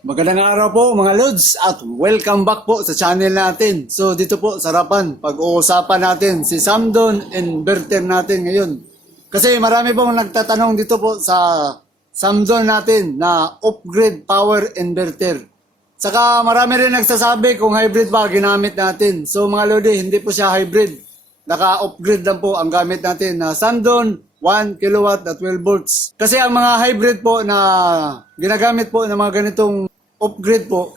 Magandang araw po mga Lods at welcome back po sa channel natin. So dito po sa harapan, pag-uusapan natin si Samdon inverter natin ngayon. Kasi marami pong nagtatanong dito po sa Samdon natin na off-grid power inverter. Saka marami rin nagsasabi kung hybrid ba ginamit natin. So mga Lodi, hindi po siya hybrid. Naka-off-grid lang po ang gamit natin na Samdon 1 kilowatt at 12 volts. Kasi ang mga hybrid po na ginagamit po ng mga ganitong off-grid po,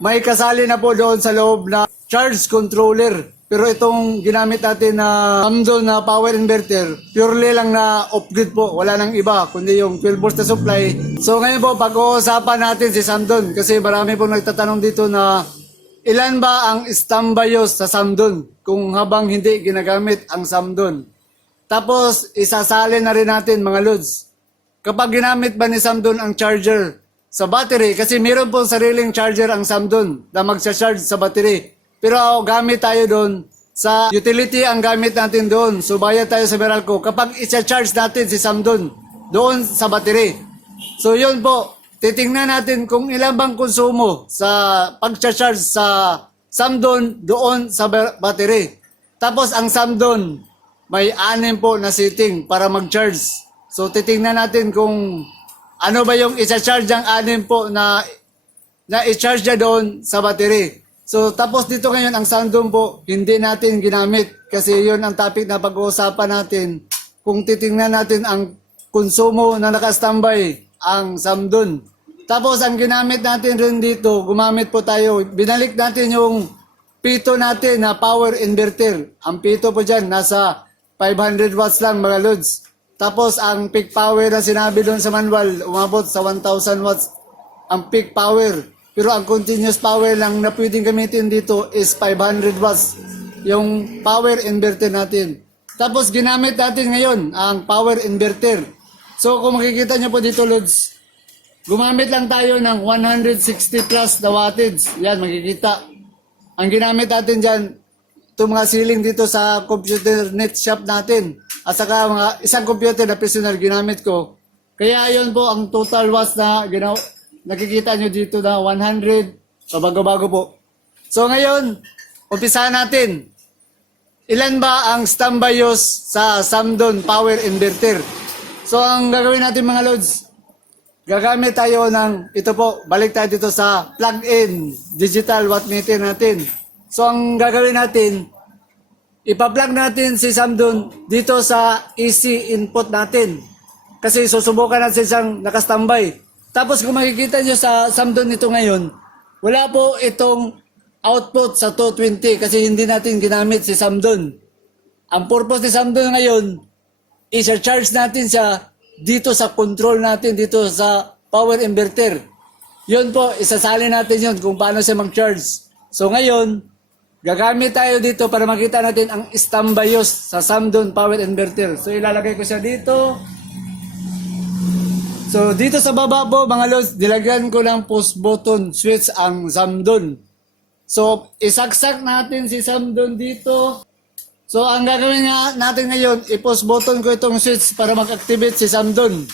may kasali na po doon sa loob na charge controller. Pero itong ginamit natin na Samdon na power inverter, purely lang na off-grid po. Wala nang iba, kundi yung 12 volts na supply. So ngayon po, pag-uusapan natin si Samdon. Kasi marami pong nagtatanong dito na ilan ba ang standby use sa Samdon kung habang hindi ginagamit ang Samdon. Tapos, isasali na rin natin mga Lods. Kapag ginamit ba ni Samdon ang charger sa battery, kasi meron po sariling charger ang Samdon na magsa-charge sa battery. Pero gamit tayo doon, sa utility ang gamit natin doon. So, bayad tayo sa Meralco. Kapag isa-charge natin si Samdon doon sa battery. So, yun po, titingnan natin kung ilan bang konsumo sa pag-charge sa Samdon doon sa battery. Tapos, ang Samdon, may 6 po na setting para mag-charge. So, titingnan natin kung ano ba yung isa-charge ang 6 po na i-charge niya doon sa battery. So, tapos dito ngayon, ang Samdon po, hindi natin ginamit. Kasi yun ang topic na pag-uusapan natin. Kung titingnan natin ang konsumo na naka-standby, ang Samdon. Tapos, ang ginamit natin rin dito, gumamit po tayo, binalik natin yung pito natin na power inverter. Ang pito po dyan, nasa 500 watts lang mga Lods. Tapos ang peak power na sinabi doon sa manual, umabot sa 1,000 watts ang peak power. Pero ang continuous power lang na pwedeng gamitin dito is 500 watts. Yung power inverter natin. Tapos ginamit natin ngayon ang power inverter. So kung makikita nyo po dito Lods, gumamit lang tayo ng 160 plus na wattage. Yan, makikita. Ang ginamit natin dyan, itong mga ceiling dito sa computer net shop natin. At saka mga isang computer na personal ginamit ko. Kaya yun po ang total watts na nakikita nyo dito na 100. So bago-bago po. So ngayon, umpisahan natin. Ilan ba ang standby use sa Samdon power inverter? So ang gagawin natin mga Lods, gagamit tayo ng ito po. Balik tayo dito sa plug-in digital wattmeter natin. So, ang gagawin natin, ipa-plug natin si Samdon dito sa AC input natin. Kasi susubukan natin siyang nakastambay. Tapos kung makikita nyo sa Samdon nito ngayon, wala po itong output sa 220 kasi hindi natin ginamit si Samdon. Ang purpose ni Samdon ngayon, i-charge natin siya dito sa control natin, dito sa power inverter. Yun po, isasali natin yun kung paano siya mag-charge. So ngayon, gagamit tayo dito para makita natin ang standby use sa Samdon power inverter. So ilalagay ko siya dito. So dito sa baba po mga Lods, dilagyan ko lang push button switch ang Samdon. So isaksak natin si Samdon dito. So ang gagawin natin ngayon, i-push button ko itong switch para mag-activate si Samdon.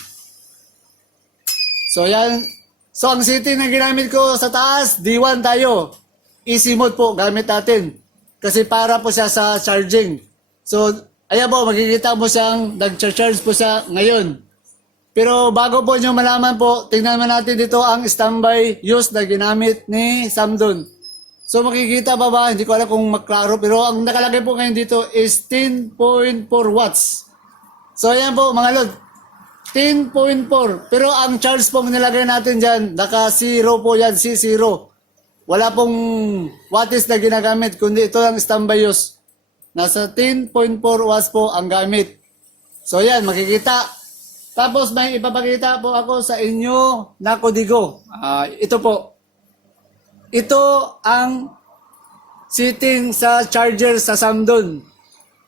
So yan. So ang setting na ginamit ko sa taas, D1 tayo. Easy mode po gamit natin. Kasi para po siya sa charging. So, ayan po, makikita mo siyang nag-charge po siya ngayon. Pero bago po nyo malaman po, tingnan mo natin dito ang standby use na ginamit ni Samdon. So, makikita pa ba? Hindi ko alam kung maklaro. Pero ang nakalagay po ngayon dito is 10.4 watts. So, ayan po mga Lord. 10.4. Pero ang charge po nilagay natin dyan, naka-0 po yan, C0. Wala pong wattage na ginagamit, kundi ito ang standby use. Nasa 10.4 watts po ang gamit. So yan, makikita. Tapos may ipapakita po ako sa inyo na kodigo. Ito po. Ito ang setting sa charger sa Samdon.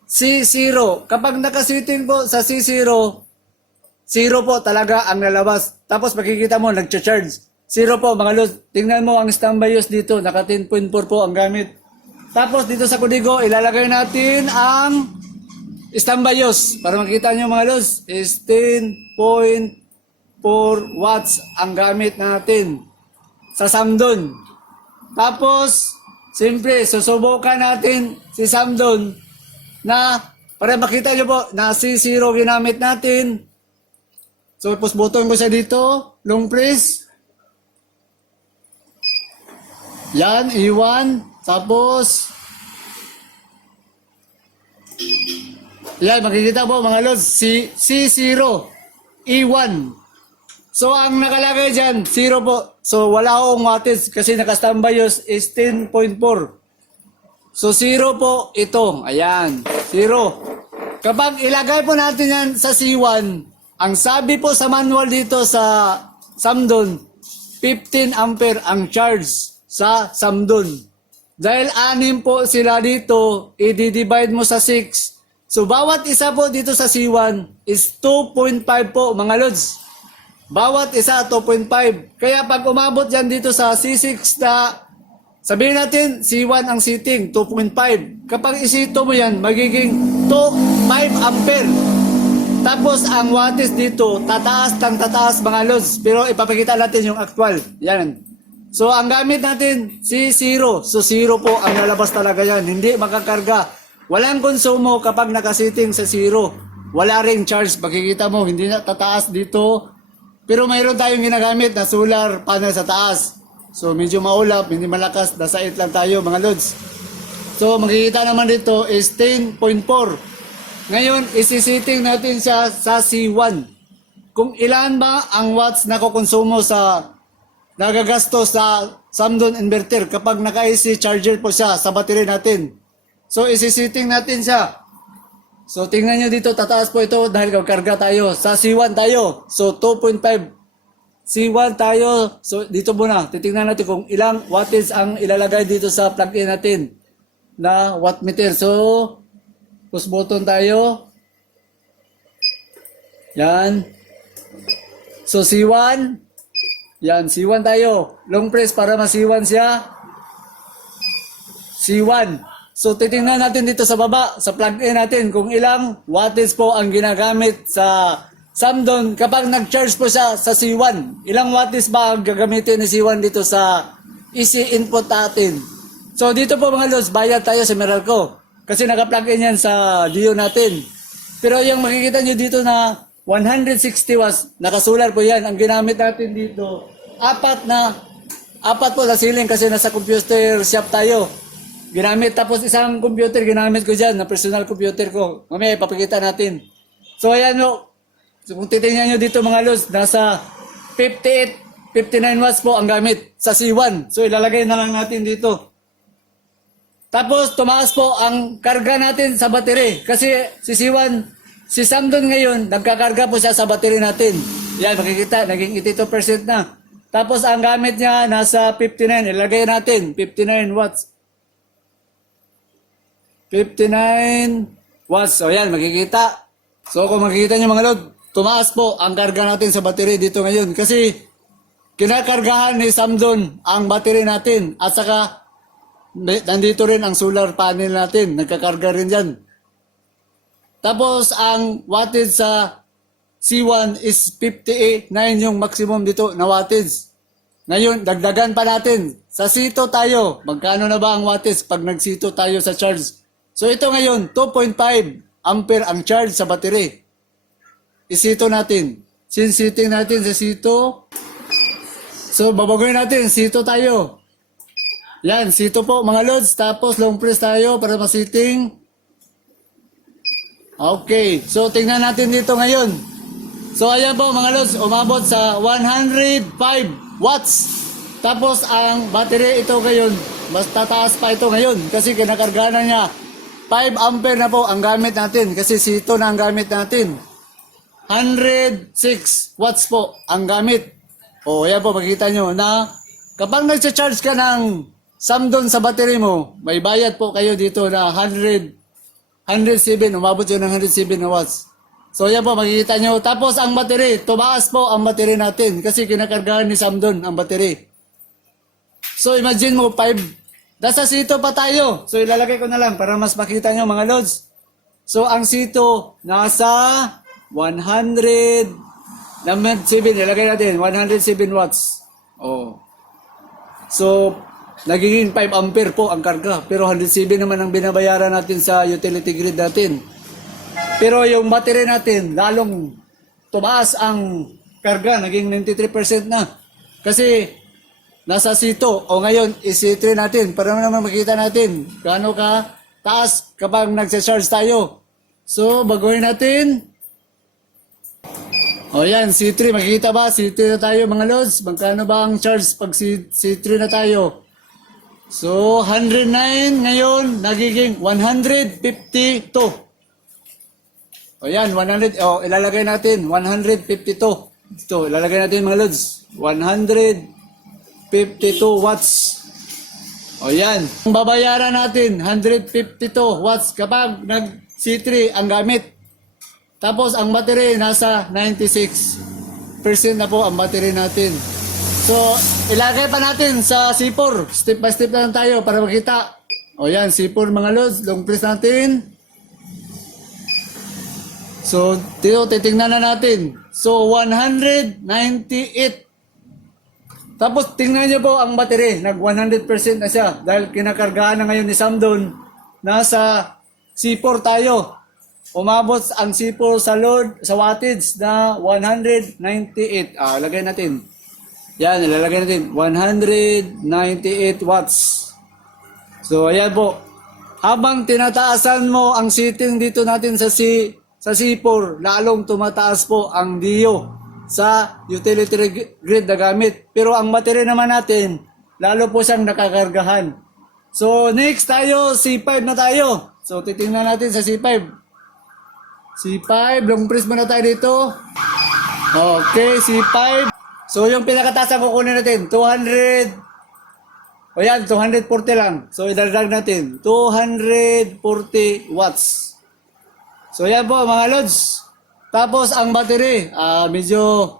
C0. Kapag naka-setting po sa C0, 0 po talaga ang lalabas. Tapos makikita mo, nag-charge. 0 po mga Lods, tingnan mo ang standby use dito, naka 10.4 po ang gamit. Tapos dito sa kodigo, ilalagay natin ang standby use. Para makita nyo mga Lods, is 10.4 watts ang gamit natin. sa Samdon. Tapos, siyempre, susubukan natin si Samdon na, para makita nyo po, na C0 ginamit natin. So, push button ko siya dito, long press. Yan, E1. Tapos, yan, makikita po mga lods, C0, E1. So, ang nakalagay dyan, 0 po. So, wala akong wattage kasi nakastambay is 10.4. So, 0 po ito. Ayan, 0. Kapag ilagay po natin yan sa C1, ang sabi po sa manual dito sa Samdon, 15 ampere ang charge sa Samdon. Dahil 6 po sila dito, i-divide mo sa 6. So, bawat isa po dito sa C1 is 2.5 po mga lods. Bawat isa 2.5. Kaya pag umabot yan dito sa C6 na, sabihin natin C1 ang setting, 2.5. Kapag isito mo yan, magiging 5 ampere. Tapos ang wattage dito, tataas ng tataas mga lods. Pero ipapakita natin yung actual. Yan. So ang gamit natin, C0. So 0 po ang lalabas talaga yan. Hindi makakarga. Walang konsumo kapag nakasetting sa 0. Wala ring charge. Makikita mo, hindi na tataas dito. Pero mayroon tayong ginagamit na solar panel sa taas. So medyo maulap, hindi malakas, nasa 8 lang tayo mga lods. So makikita naman dito is 10.4. Ngayon, isisetting natin siya sa C1. Kung ilan ba ang watts na kukonsumo sa nagagasto sa Samdon inverter kapag naka-AC charger po siya sa battery natin. So isisetting natin siya. So, tingnan nyo dito, tataas po ito dahil karga tayo. Sa C1 tayo. So, 2.5. C1 tayo. So, dito muna. Titingnan natin kung ilang wattage ang ilalagay dito sa plug-in natin na wattmeter. So, push button tayo. Yan. So, C1. Yan, C1 tayo. Long press para ma-C1 siya. C1. So, titingnan natin dito sa baba, sa plug-in natin, kung ilang wattage po ang ginagamit sa Samdon kapag nag-charge po siya sa C1. Ilang wattage ba ang gagamitin ni C1 dito sa EC input natin? So, dito po mga lods, bayad tayo sa Meralco. Kasi naka-plug-in yan sa Dio natin. Pero yung makikita nyo dito na 160 watts, naka-solar po yan. Ang ginamit natin dito, apat po sa ceiling kasi nasa computer shop tayo. Ginamit, tapos isang computer ginamit ko dyan, na personal computer ko. Mamaya ipapakita natin. So ayan o, so, kung titingnan nyo dito mga lods, nasa 58, 59 watts po ang gamit sa C1. So ilalagay na lang natin dito. Tapos tumaas po ang karga natin sa battery. Kasi si C1, si Samdon ngayon, nagkakarga po siya sa battery natin. Yan, makikita, naging 82% na. Tapos ang gamit niya, nasa 59. Ilagay natin, 59 watts. 59 watts. So yan, makikita. So kung makikita nyo mga lod, tumaas po ang karga natin sa battery dito ngayon. Kasi kinakargahan ni Samdon ang battery natin. At saka nandito rin ang solar panel natin. Nagkakarga rin dyan. Tapos ang wattage sa C1 is 59 yung maximum dito na wattage. Ngayon, dagdagan pa natin. Sa C2 tayo, magkano na ba ang wattage pag nag-C2 tayo sa charge? So ito ngayon, 2.5 ampere ang charge sa battery. I-C2 natin. Sin-setting natin sa C2. So babagoy natin, C2 tayo. Yan, C2 po mga lods. Tapos long press tayo para ma-setting. Okay, so tingnan natin dito ngayon. So ayan po mga lods, umabot sa 105 watts. Tapos ang battery ito ngayon, mas tataas pa ito ngayon kasi kinakarga na niya. 5 ampere na po ang gamit natin kasi C2 na ang gamit natin. 106 watts po ang gamit. O ayan po, makikita nyo na kapag nag-charge ka ng Samdon sa battery mo, may bayad po kayo dito na 107, umabot yun ng 107 na watts. So yan po, makikita nyo. Tapos ang battery, tumaas po ang battery natin kasi kinakargahan ni Samdon ang battery. So imagine mo, 5, nasa C2 pa tayo. So ilalagay ko na lang para mas makita nyo mga lods. So ang C2, nasa 107, ilagay natin, 107 watts. Oh. So, nagiging 5 ampere po ang karga. Pero 107 naman ang binabayaran natin sa utility grid natin. Pero yung battery natin, lalong tumaas ang karga, naging 93% na. Kasi nasa C2 o ngayon C3 natin para naman makita natin gaano ka taas kapag nagsa-charge tayo. So, baguhin natin. O yan, C3. Makikita ba? C3 na tayo mga lods. Magkano ba ang charge pag C3 na tayo? So, 109 ngayon, nagiging 152. O yan, 100. O, ilalagay natin, 152. Ito, ilalagay natin mga lods. 152 watts. O yan. Ang babayaran natin, 152 watts kapag nag-C3 ang gamit. Tapos ang battery nasa 96% na po ang battery natin. So, ilagay pa natin sa C4. Step by step na lang tayo para makita. O yan, C4 mga lods. Long press natin. So, dito titingnan na natin. So, 198. Tapos, tingnan niyo po ang battery. Nag 100% na siya. Dahil kinakargaan na ngayon ni Samdon. Nasa C4 tayo. Umabot ang C4 sa load, sa wattage na 198. Lagay natin. Yan, ilalagay natin. 198 watts. So, ayan po. Habang tinataasan mo ang setting dito natin sa C4, lalong tumataas po ang DIO sa utility grid na gamit. Pero ang battery naman natin, lalo po siyang nakakargahan. So, next tayo, C5 na tayo. So, titingnan natin sa C5. C5, long press muna tayo dito. Okay, C5. So, yung pinakataas ang kukunin natin, 200. O yan, 240 lang. So, idagdag natin, 240 watts. So, yan po mga lods. Tapos, ang battery, medyo,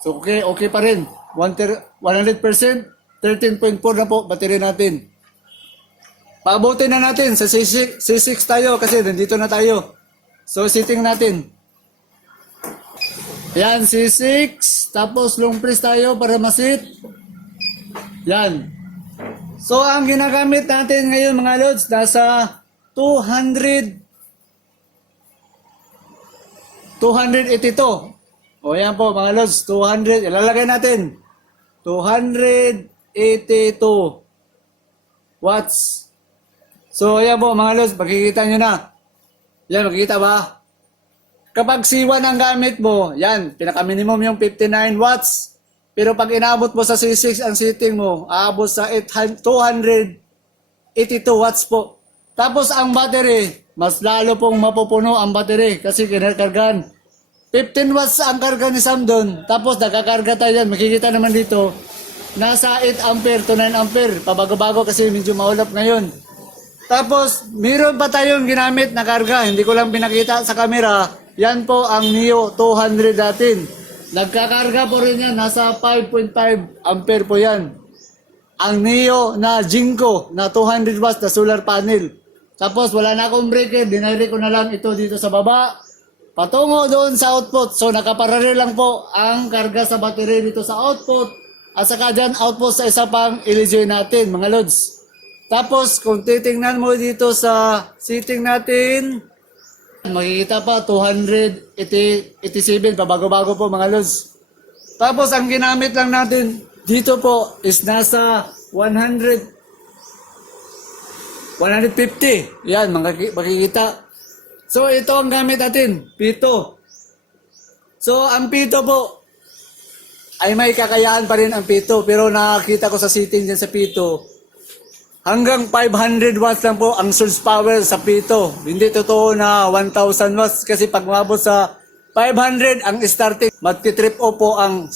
so okay pa rin. 100%, 13.4 na po battery natin. Paabutin na natin sa C6 tayo kasi nandito na tayo. So, setting natin. Yan, C6. Tapos, long press tayo para masit. Yan. So, ang ginagamit natin ngayon mga lods, nasa 282. O, yan po mga lods, 200. Ilalagay natin. 282 watts. So, yan po mga lods, makikita nyo na. Yan, makikita ba? Kapag C1 ang gamit mo, yan, pinaka-minimum yung 59 watts. Pero pag inaabot mo sa C6 ang setting mo, aabot sa 282 watts po. Tapos ang battery, mas lalo pong mapupuno ang battery kasi kinakargan. 15 watts ang karga ni Samdon. Tapos nakakarga tayo yan, makikita naman dito, nasa 8 ampere to 9 ampere. Pabago-bago kasi medyo maulap ngayon. Tapos, meron pa tayong ginamit na karga. Hindi ko lang pinakita sa camera. Yan po ang Neo 200 natin. Nagkakarga po rin yan. Nasa 5.5 ampere po yan. Ang Neo na Jinko na 200 watts na solar panel. Tapos, wala na akong breaker. Dinire ko na lang ito dito sa baba. Patungo doon sa output. So, nakaparare lang po ang karga sa battery dito sa output. At saka dyan, output sa isa pang LG natin, mga lods. Tapos, kung titingnan mo dito sa setting natin, makikita pa 287, pabago-bago po mga lods. Tapos, ang ginamit lang natin dito po is nasa 150. Yan, makikita. So, ito ang gamit natin, pito. So, ang pito po, ay may kakayahan pa rin ang pito. Pero nakakita ko sa setting dyan sa pito, hanggang 500 watts lang po ang source power sa pito. Hindi totoo na 1,000 watts kasi pag umabot sa 500 ang starting, magti-trip off po ang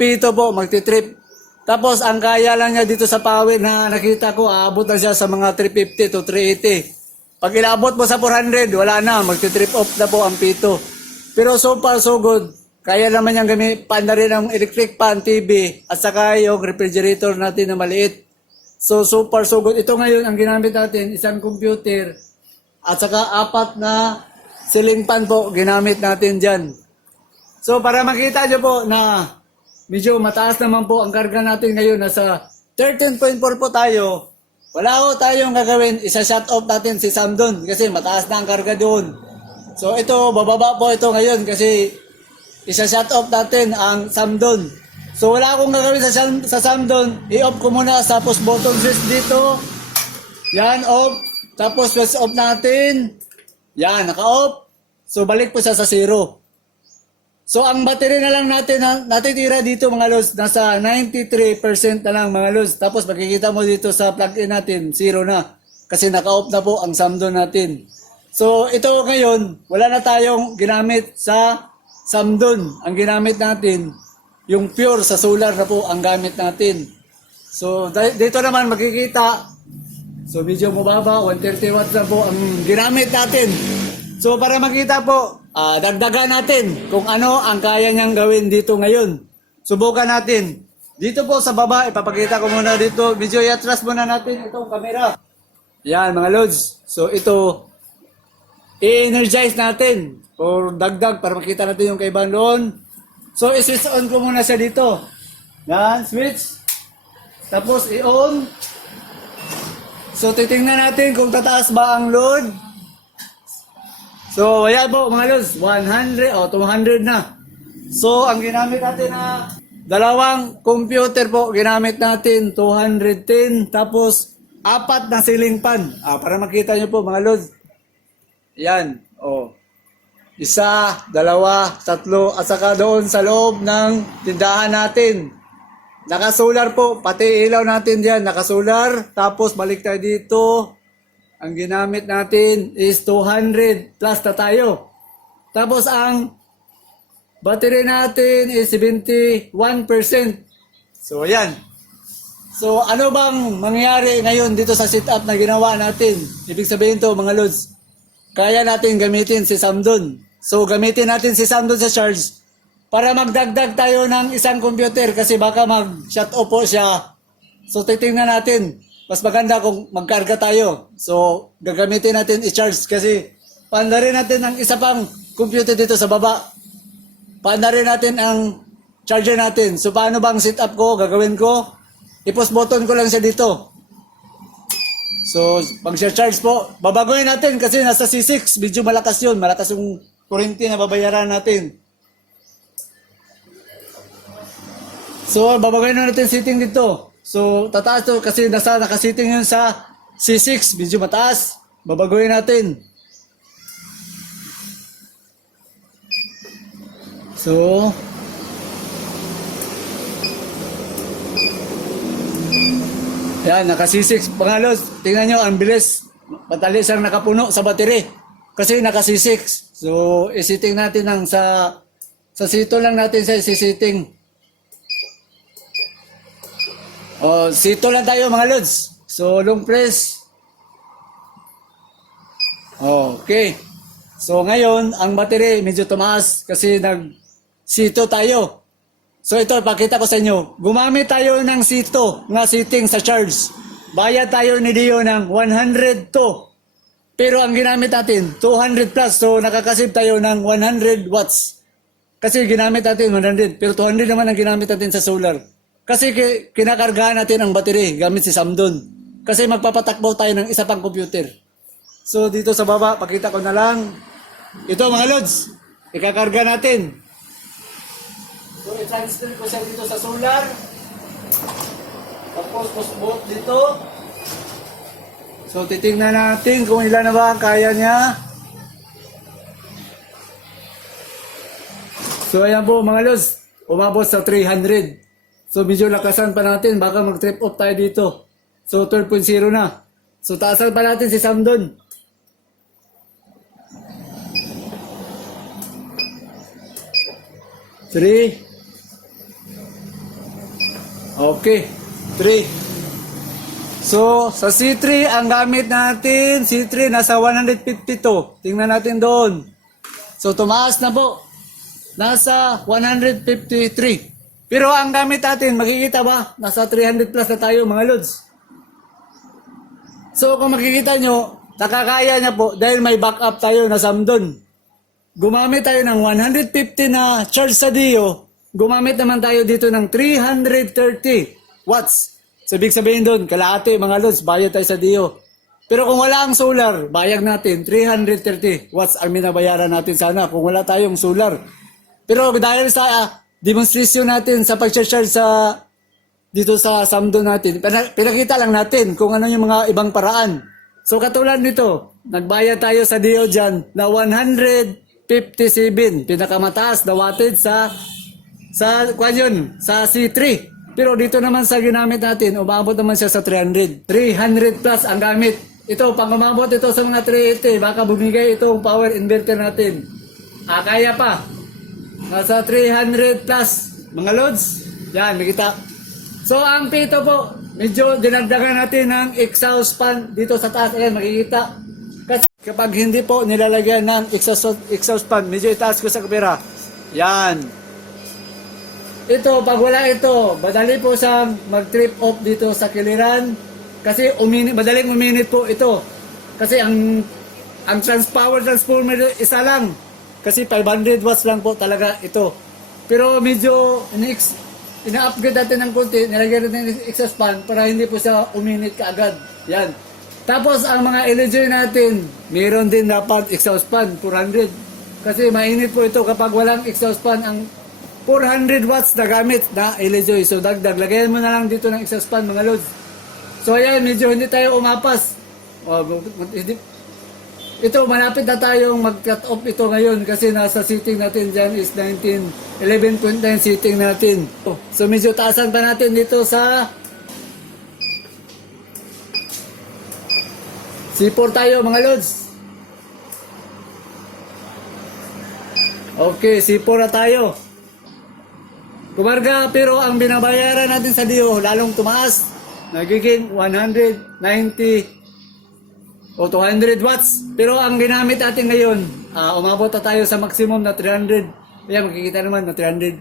pito po, magti-trip. Tapos ang kaya lang niya dito sa power na nakita ko, aabot na siya sa mga 350 to 380. Pag inaabot mo sa 400, wala na, magti-trip off na po ang pito. Pero so far so good. Kaya naman niyang gamitan na rin ang electric fan, TV, at saka yung refrigerator natin na maliit. So far so good. Ito ngayon ang ginamit natin, isang computer at saka 4 na ceiling fan po ginamit natin dyan. So para makita nyo po na medyo mataas naman po ang karga natin ngayon, nasa 13.4 po tayo. Wala ko tayong gagawin. Isa-shut off natin si Sam doon kasi mataas na ang karga doon. So ito, bababa po ito ngayon kasi isa-shut off natin ang Sam doon. So wala akong gagawin sa Sam doon. I-off ko muna sa push button switch dito. Yan, off. Tapos switch off natin. Yan, naka-off. So balik po siya sa 0. So ang battery na lang natin natitira dito mga lods, nasa 93% na lang mga lods. Tapos makikita mo dito sa plug-in natin, 0 na. Kasi naka-off na po ang Samdon natin. So ito ngayon, wala na tayong ginamit sa Samdon. Ang ginamit natin, yung pure sa solar na po ang gamit natin. So dito naman makikita, so medyo mababa, 130 watts na po ang ginamit natin. So para makita po, dagdagan natin kung ano ang kaya niyang gawin dito ngayon. Subukan natin. Dito po sa baba, ipapakita ko muna dito. Medyo i-atras muna natin itong camera. Yan mga lods. So ito, i-energize natin for dagdag para makita natin yung kaibahan doon. So i-switch on ko muna siya dito. Yan, switch. Tapos i-on. So titingnan natin kung tataas ba ang load. So, ayan po mga lods, 100 o 200 na. So, ang ginamit natin na dalawang computer po, ginamit natin 210, tapos 4 na ceiling fan. Para makita nyo po mga lods. Ayan, o. 1, 2, 3, at saka doon sa loob ng tindahan natin. Naka-solar po, pati ilaw natin diyan, naka-solar. Tapos balik tayo dito. Ang ginamit natin is 200 plus na tayo. Tapos ang battery natin is 71%. So ayan. So ano bang mangyayari ngayon dito sa setup na ginawa natin? Ibig sabihin to mga lods, kaya natin gamitin si Samdon. So gamitin natin si Samdon sa charge para magdagdag tayo ng isang computer kasi baka mag-shut off po siya. So titingnan natin. Mas maganda kung magkarga tayo. So, gagamitin natin i-charge kasi paandarin natin ang isa pang computer dito sa baba. Paandarin natin ang charger natin. So, paano bang setup ko? Gagawin ko? I-push button ko lang siya dito. So, pag siya charge po, babaguhin natin kasi nasa C6. Medyo malakas yun. Malakas yung kurente na babayaran natin. So, babaguhin natin setting dito. So, tataas to kasi nakasiting yun sa C6. Medyo mataas. Babaguhin natin. So, yan, naka C6. Pangalos, tingnan nyo, ang bilis. Patali siyang nakapuno sa battery. Kasi naka C6. So, isiting natin ng sa sito lang natin sa isiting. Sito lang tayo mga lods. So, long press. Okay. So, ngayon, ang battery medyo tumaas kasi nag-sito tayo. So, ito, pakita ko sa inyo. Gumamit tayo ng sito na setting sa charge. Bayad tayo ni Dio ng 102. Pero ang ginamit natin, 200 plus. So, nakakasip tayo ng 100 watts. Kasi ginamit natin 100. Pero 200 naman ang ginamit natin sa solar. Kasi kinakargahan natin ang battery gamit si Samdon. Kasi magpapatakbo tayo ng isa pang computer. So dito sa baba, pakita ko na lang. Ito mga lods, ikakarga natin. So i-transfer ko siya dito sa solar. Tapos push dito. So titingnan natin kung ilan na ba ang kaya niya. So ayan po mga lods, umabot sa 300. So medyo lakasan pa natin, baka mag-trip off tayo dito. So 12.0 na. So taasan pa natin si Samdon. Three. Okay. 3. So sa C3, ang gamit natin, C3 nasa 152. Tingnan natin doon. So tumaas na po. Nasa 153. Pero ang gamit natin, makikita ba? Nasa 300 plus na tayo mga lods. So kung makikita nyo, nakakaya niya po dahil may backup tayo na Samdon. Gumamit tayo ng 150 na charge sa Dio. Gumamit naman tayo dito ng 330 watts. So, ibig sabihin doon, kalahati mga lods, bayad tayo sa Dio. Pero kung wala ang solar, bayad natin, 330 watts ang minabayaran natin sana kung wala tayong solar. Pero dahil sa demonstration natin sa pag-charge sa dito sa Samdon natin, pinakita lang natin kung ano yung mga ibang paraan. So katulad nito, nagbayad tayo sa Dio dyan na 157, pinakamataas na wattage sa C3. Pero dito naman sa ginamit natin, umabot naman siya sa 300. 300 plus ang gamit. Ito, pang umabot ito sa mga 380, baka bumigay itong power inverter natin. Kaya pa. Nasa 300 plus mga loads. Yan, makita. So, ang pito po, medyo dinagdagan natin ng exhaust fan dito sa taas. Ayan, makikita. Kasi kapag hindi po nilalagyan ng exhaust fan, medyo itaas ko sa kamera. Yan. Ito, pag wala ito, madali po siyang mag-trip off dito sa kiliran. Kasi madaling uminit po ito. Kasi ang power transformer isa lang. Kasi 500 watts lang po talaga ito. Pero medyo ina-upgrade natin ng konti, nilagyan natin ng exhaust fan para hindi po siya uminit kaagad. Yan. Tapos ang mga LED natin, mayroon din dapat exhaust fan, 400. Kasi mainit po ito kapag walang exhaust fan. Ang 400 watts na gamit na LED. So dagdag, lagayan mo na lang dito ng exhaust fan mga lods. So ayan, medyo hindi tayo umapas. Ito, malapit na tayong mag-cut off ito ngayon kasi nasa setting natin dyan is 11.9 setting natin. So medyo taasan pa natin dito sa C4 tayo mga lods. Okay, C4 na tayo. Kumarga, pero ang binabayaran natin sa Dio lalong tumaas. Nagiging 190 o 200 watts. Pero ang ginamit natin ngayon, umabot na tayo sa maximum na 300. Ayan, makikita naman na 300.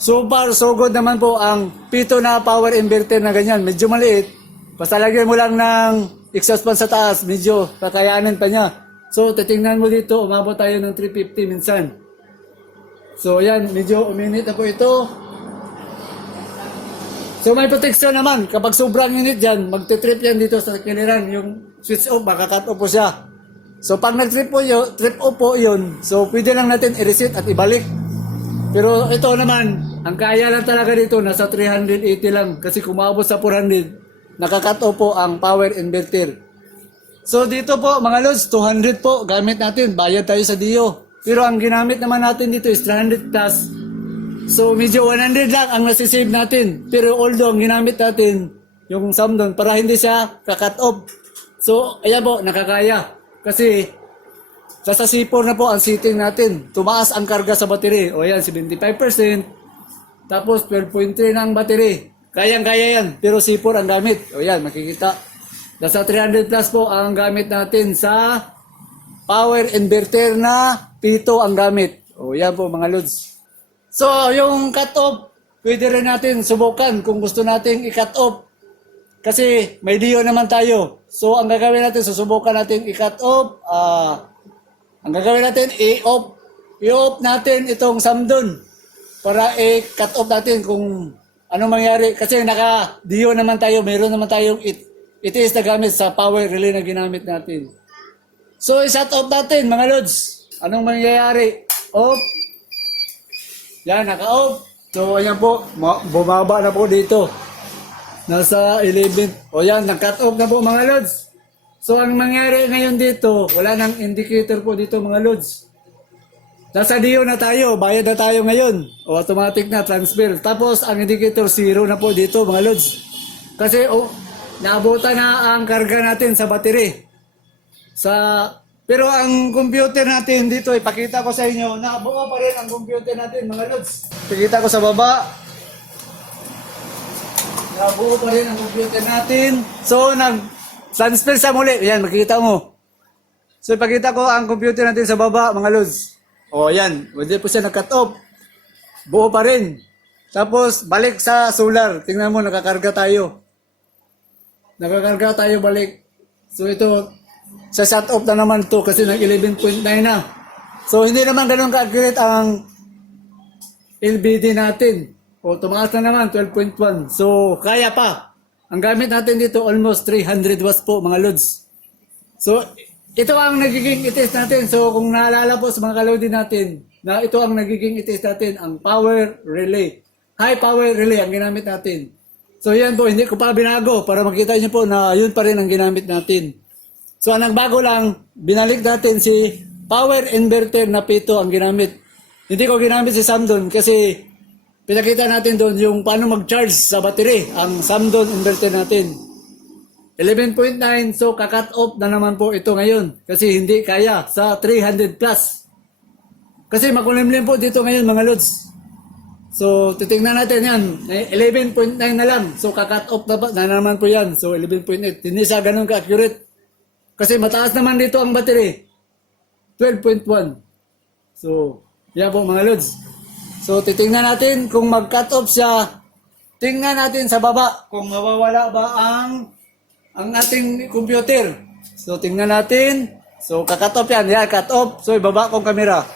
So far, so good naman po ang pito na power inverter na ganyan. Medyo maliit. Basta lagyan mo lang ng exhaust fan sa taas, medyo kakayanin pa niya. So, titingnan mo dito, umabot tayo ng 350 minsan. So, ayan, medyo uminit na po ito. So may protection naman, kapag sobrang init dyan, magte-trip yan dito sa kiliran, yung switch off, makakat off po siya. So pag nag-trip off po yun, so pwede lang natin i-reset at ibalik. Pero ito naman, ang kaya lang talaga dito, nasa 380 lang, kasi kumabot sa 400, nakakat off po ang power inverter. So dito po mga lods, 200 po, gamit natin, bayad tayo sa Dio. Pero ang ginamit naman natin dito is 300 plus. So medyo 100 lang ang nasisave natin. Pero although ang ginamit natin yung Samdon para hindi siya kakat off. So ayan po, nakakaya. Kasi sa C4 na po ang setting natin. Tumaas ang karga sa battery. O yan, 75%. Tapos 12.3 na ang battery. Kayang-kaya yan. Pero C4 ang gamit. O yan, makikita. Nasa 300 plus po ang gamit natin sa power inverter na pito ang gamit. O yan po mga lods. So, yung cut-off, pwede rin natin subukan kung gusto nating i-cut off. Kasi may Dio naman tayo. So, ang gagawin natin, susubukan natin i-cut off. Ang gagawin natin, i-off. I-off natin itong Samdon para i-cut off natin kung anong mangyari. Kasi naka-Dio naman tayo, mayroon naman tayong itiis na gamit sa power relay na ginamit natin. So, i-shut off natin mga lods. Anong mangyayari? Off. Yan, naka-off. So, ayan po, bumaba na po dito. Nasa 11. O yan, nag-cut off na po mga lods. So, ang mangyari ngayon dito, wala nang indicator po dito mga lods. Nasa Dio na tayo, bayad na tayo ngayon. O automatic na transfer. Tapos, ang indicator 0 na po dito mga lods. Kasi, naabutan na ang karga natin sa battery. Pero ang computer natin dito, ipakita ko sa inyo, nabuo pa rin ang computer natin mga lods. Ipakita ko sa baba. Nabuo pa rin ang computer natin. So, nag-transfer sa muli. Ayan, makikita mo. So, ipakita ko ang computer natin sa baba mga lods. O, ayan. Pwede po siya nag-cut off. Buo pa rin. Tapos, balik sa solar. Tingnan mo, nakakarga tayo. Nakakarga tayo balik. So, ito, sa shut off na naman to kasi nag 11.9 na. So hindi naman ganun ka-accurate ang LBD natin. O tumaas na naman 12.1. So kaya pa. Ang gamit natin dito almost 300 watts po mga lods. So, ito ang nagiging itis natin. So, kung naalala po sa mga kalodi natin, na ito ang nagiging itis natin, ang power relay. High power relay ang ginamit natin. So, yan po, hindi ko pa binago para makita niyo po na yun pa rin ang ginamit natin. So, ang nagbago lang, binalik natin si power inverter na P2 ang ginamit. Hindi ko ginamit si Samdon kasi pinakita natin doon yung paano mag-charge sa battery, ang Samdon inverter natin. 11.9, so kakat off na naman po ito ngayon kasi hindi kaya sa 300 plus. Kasi makulimlim po dito ngayon mga lods. So titingnan natin yan, 11.9 na lang. So kakat off na naman po yan. So 11.8, hindi siya ganun ka-accurate. Kasi mataas naman dito ang battery, 12.1. So yan po mga lods. So titingnan natin kung mag-cut off siya. Tingnan natin sa baba kung mawawala ba ang ating computer. So tingnan natin. So kakat off yan. Yan, cut off. So ibaba kong camera.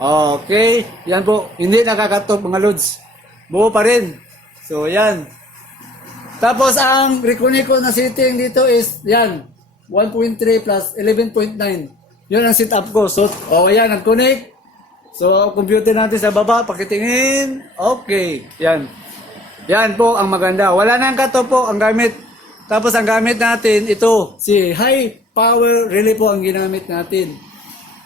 Okay. Yan po. Hindi nakakat off mga lods. Buo pa rin. So yan. Tapos ang reconnect ko na setting dito is yan. 1.3 plus 11.9. Yun ang setup ko. So yan. Nag-connect. So, computer natin sa baba, pakitingin. Okay. Yan. Yan po ang maganda. Wala nang cut-off po ang gamit. Tapos ang gamit natin, ito, si high power relay po ang ginamit natin.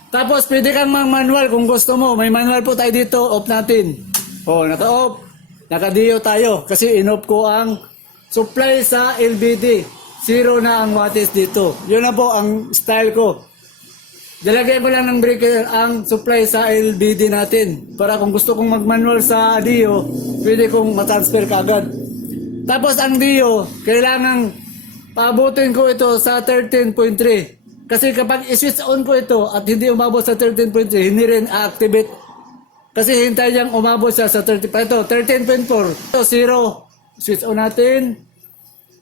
Tapos pwede kang manual kung gusto mo. May manual po tayo dito, off natin. Oh, naka-off. Naka-dio tayo kasi in-off ko ang supply sa LBD. Zero na ang wattage dito. Yun na po ang style ko. Dalagyan ko lang ng breaker ang supply sa LBD natin. Para kung gusto kong mag-manual sa Dio, pwede kong matransfer kaagad. Tapos ang Dio, kailangan paabutin ko ito sa 13.3. Kasi kapag i-switch on ko ito at hindi umabot sa 13.3, hindi rin a-activate. Kasi hintay niyang umabot siya sa 30. Ito, 13.4. Ito, 0. Switch on natin.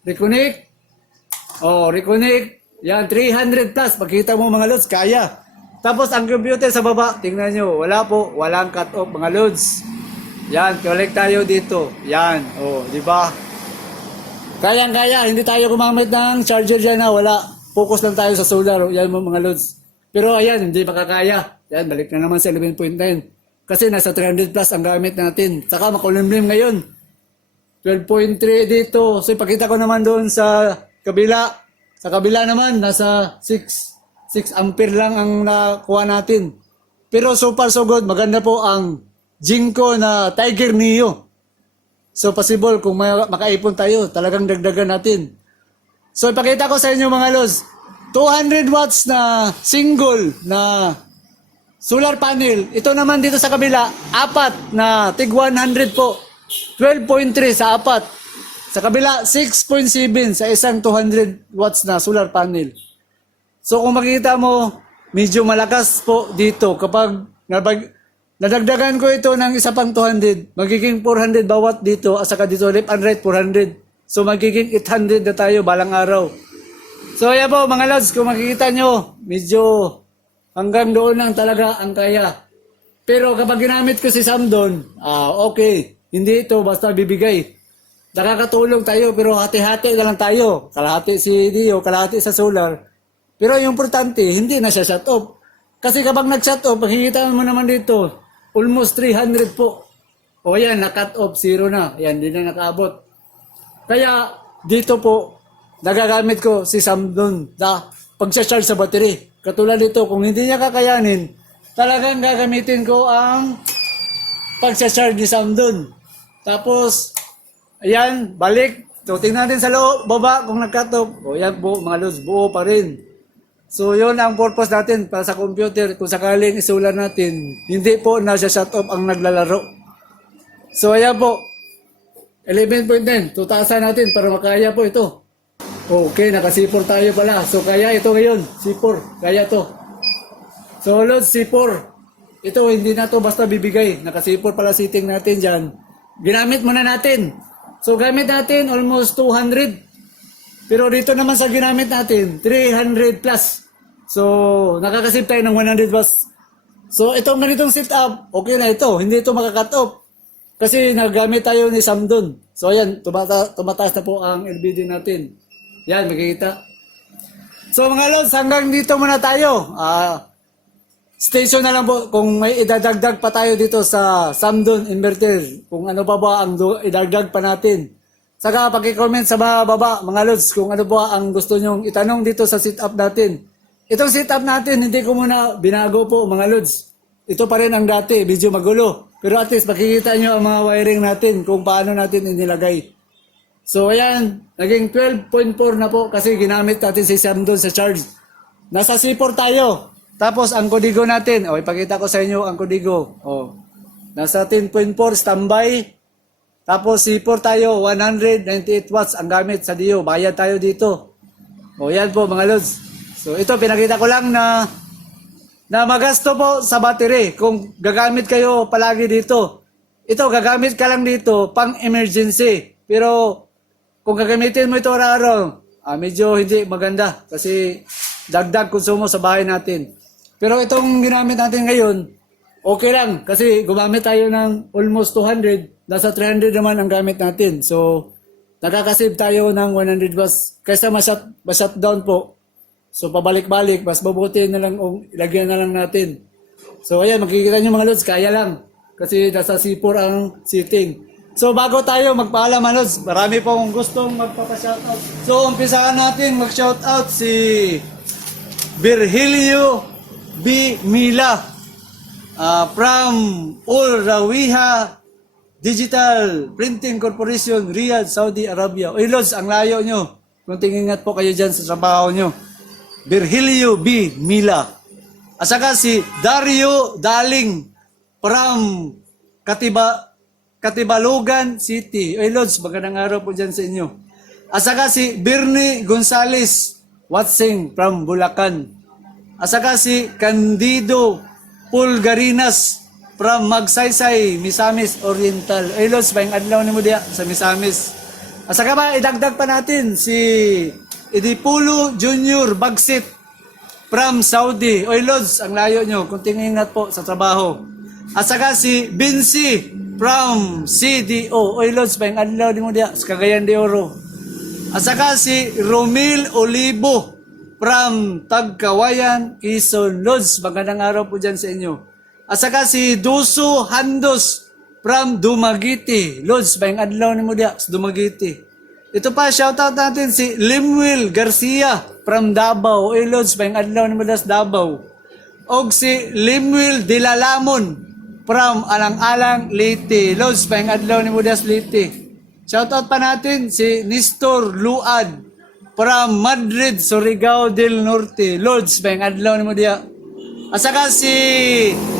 Reconnect. Oh, reconnect. Yan, 300 plus. Pagkita mo mga lods, kaya. Tapos ang computer sa baba, tingnan nyo, wala po, walang cut off mga lods. Yan, collect tayo dito. Yan, oh, di ba? Kayang-kaya, hindi tayo gumamit ng charger dyan na wala. Focus lang tayo sa solar, yan mo mga lods. Pero ayan, hindi makakaya. Yan, balik na naman sa 11.9. Kasi nasa 300 plus ang gamit natin. Saka makulimlim ngayon. 12.3 dito. So ipakita ko naman doon sa kabila. Sa kabila naman, nasa 6 ampere lang ang nakuha natin. Pero so far so good, maganda po ang Jinko na Tiger Neo. So possible kung makaipon tayo, talagang dagdagan natin. So ipakita ko sa inyo mga lods, 200 watts na single na solar panel. Ito naman dito sa kabila, 4 na tig 100 po. 12.3 sa 4. Sa kabila, 6.7 sa isang 200 watts na solar panel. So kung makita mo, medyo malakas po dito. Kapag nadagdagan ko ito ng isa pang 200, magiging 400 bawat dito, at saka dito left and right 400. So magiging 800 na tayo balang araw. So yan po mga lods, kung makikita nyo, medyo hanggang doon lang talaga ang kaya. Pero kapag ginamit ko si Samdon, okay, hindi ito basta bibigay. Nakakatulong tayo pero hati-hati na lang tayo. Kalahati si Dio, kalahati sa solar. Pero yung importante, hindi na siya shut off. Kasi kapag nag-shut off, makikita mo naman dito, almost 300 po. O yan, na-cut off, 0 na. Yan, hindi na nakaabot. Kaya dito po, nagagamit ko si Samdon sa pag-charge sa battery. Katulad dito, kung hindi niya kakayanin, talagang gagamitin ko ang pag-charge ni Samdon. Tapos, ayan, balik. So, tingnan natin sa loob, baba, kung nag-cut off. O yan po, mga lods, buo pa rin. So, yun ang purpose natin para sa computer. Kung sakaling isolar natin, hindi po na siya shut off ang naglalaro. So, ayan po. 11.9. Tutaasan natin para makaya po ito. Okay, naka-C4 tayo pala. So, kaya ito ngayon. C4. Kaya to. So, lods, C4. Ito, hindi na to basta bibigay. Naka-C4 pala setting natin dyan. Ginamit muna natin. So gamit natin almost 200. Pero dito naman sa ginamit natin, 300 plus. So nakakasave tayo ng 100 watts. So itong ganitong setup, okay na ito. Hindi ito makakat off. Kasi nagamit tayo ni Samdon. So ayan, tumataas na po ang LBD natin. Yan, makikita. So mga lods, hanggang dito muna tayo. Station na lang po kung may idadagdag pa tayo dito sa Samdon Inverter. Kung ano pa ba ang idagdag pa natin. Saka pag-comment sa mga baba, mga lods, kung ano ba ang gusto nyong itanong dito sa setup natin. Itong setup natin, hindi ko muna binago po mga lods. Ito pa rin ang dati, medyo magulo. Pero at least makikita nyo ang mga wiring natin kung paano natin inilagay. So ayan, naging 12.4 na po kasi ginamit natin si Samdon sa charge. Nasa C4 tayo. Tapos ang kodigo natin, ipakita ko sa inyo ang kodigo. Nasa 10.4 standby. Tapos C4 tayo, 198 watts ang gamit sa Dio. Bayad tayo dito. Yan po mga lods. So ito pinakita ko lang na magasto po sa battery kung gagamit kayo palagi dito. Ito, gagamit ka lang dito pang emergency. Pero kung gagamitin mo ito araw-araw, medyo hindi maganda kasi dagdag konsumo sa bahay natin. Pero itong ginamit natin ngayon, okay lang kasi gumamit tayo ng almost 200, nasa 300 naman ang gamit natin. So, nakakasave tayo ng 100 watts kaysa ma-shutdown po. So pabalik-balik, mas mabuti na lang o ilagyan na lang natin. So ayan, makikita nyo mga lods, kaya lang. Kasi nasa C4 ang sitting. So bago tayo magpaalam mga lods, marami po akong gustong magpapa-shoutout. So umpisahan natin mag-shoutout si Virgilio B. Mila from Urawiha Digital Printing Corporation, Riyadh, Saudi Arabia. Oy lods, ang layo nyo. Kung tingin po kayo dyan sa trabaho nyo. Virgilio B. Mila. At saka si Dario Daling from Katibalugan City. Oy Lods, magandang araw po dyan sa inyo. At saka si Bernie Gonzales watching from Bulacan. At saka si Candido Pulgarinas from Magsaysay, Misamis Oriental. Oy Lods, bayang adlaw ni mo diya sa Misamis. At saka ba, idagdag pa natin si Idipulo Junior Bagsit from Saudi. Oy Lods, ang layo nyo. Kunting ingat po sa trabaho. At saka si Binsi from CDO. Oy Lods, bayang adlaw di mo diya sa Cagayan de Oro. At saka si Romil Olivo from Tagkawayan, Quezon. Lods, magandang araw po dyan sa inyo. At saka si Duso Handos from Dumaguete. Lods, bayang adlaw ni mo diya sa Dumaguete. Ito pa, shoutout natin si Limwil Garcia from Davao. Lods, bayang adlaw ni Madas Davao. O si Limwil Dilalamon from Alang-Alang, Leyte. Lods, bayang adlaw ni Madas Leyte. Shoutout pa natin si Nestor Luad from Madrid, Surigao del Norte. Lods, bayang adlaw ni Madia. At saka si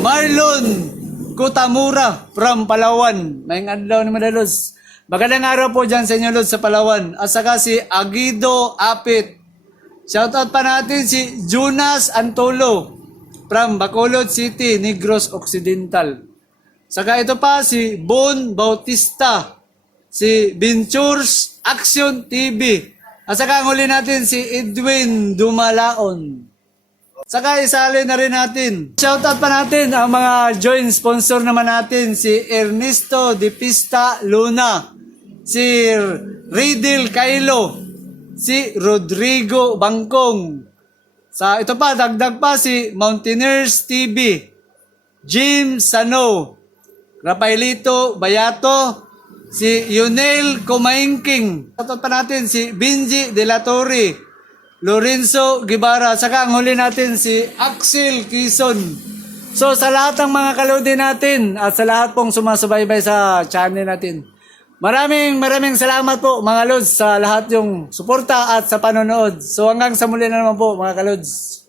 Marlon Kutamura from Palawan. Bayang adlaw ni Madalos. Magandang araw po dyan sa inyo, Lord, sa Palawan. At saka si Agido Apit. Shoutout pa natin si Jonas Antolo from Bacolod City, Negros Occidental. Saka ito pa si Bon Bautista, si Ventures Action TV. At saka ang huli natin si Edwin Dumalaon. Saka isali na rin natin. Shoutout pa natin ang mga joint sponsor naman natin, si Ernesto De Pista Luna, si Ridil Kailo, si Rodrigo Bangkong. Ito pa, dagdag pa si Mountaineers TV, Jim Sano, Rafaelito Bayato, si Yunel Kumaingking. Shoutout pa natin si Benji De La Torre, Lorenzo Guevara, saka ang huli natin si Axel Quezon. So sa lahat ng mga kalodi natin at sa lahat pong sumasubaybay sa channel natin, maraming salamat po mga lods sa lahat yung suporta at sa panonood. So hanggang sa muli na naman po mga kalods.